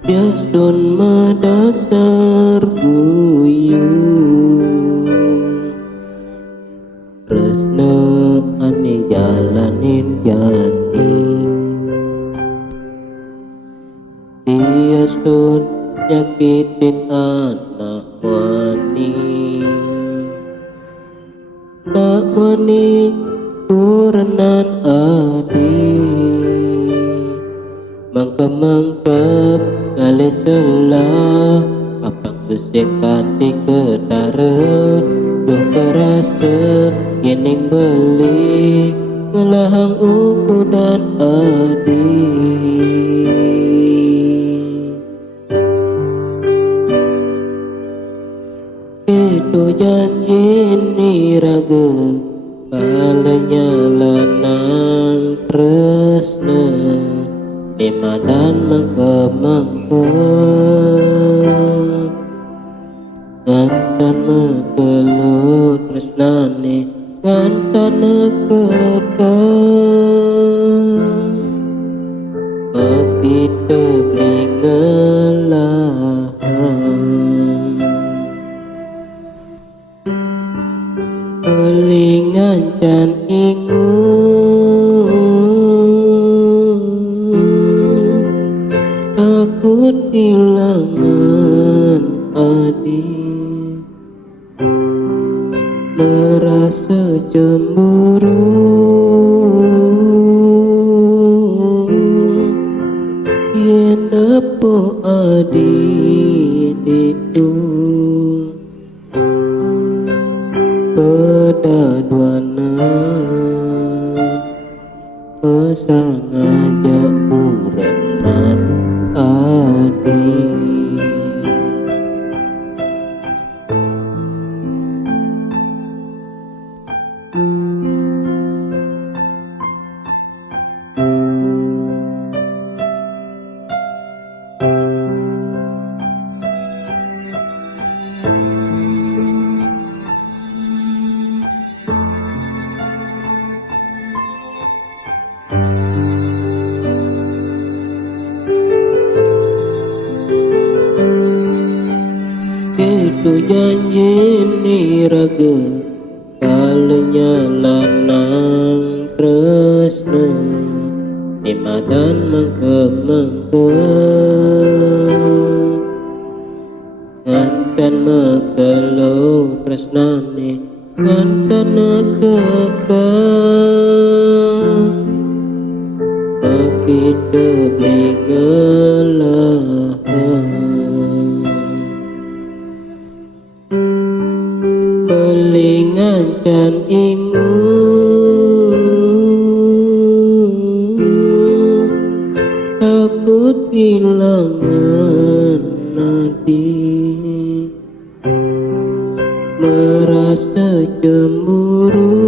Biasun madasar guyung tresna ane jalanin jati biasun nyakitin anak wani nak wani kurenan adi mangkap ngaleselah apa kusekati kedara duh kerasa yening beli ngelahang uku dan adi itu janji ni raga kalanya lanang tresna lima dan mangke gantan mengkelut tresnane kan sana kekang kita beringelah kelingan can ingun takut kehilangan adik merasa cemburu yen apa adik itu pedaduana pasang ngajak kurenan adi itu janji ni raga kalanya lanang tresna lima dan mangke gantan mekelo tresnane gantan kekang kita beringelah kelingan can ingun takut kehilangan adik merasa cemburu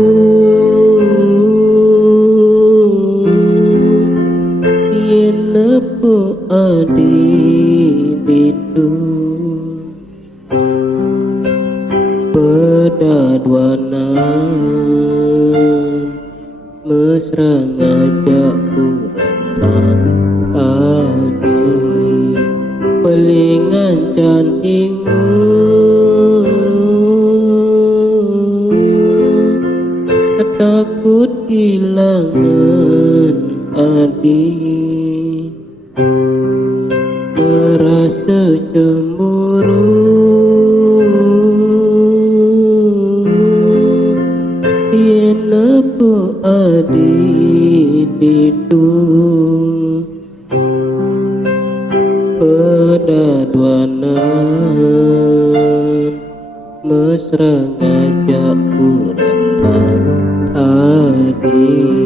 yen apa adik itu pedaduana mesra ngajak kurenan adi pelingan can ingun takut kehilangan adi merasa cemburu apa adik itu pedaduana mesra ngajak kurenan adik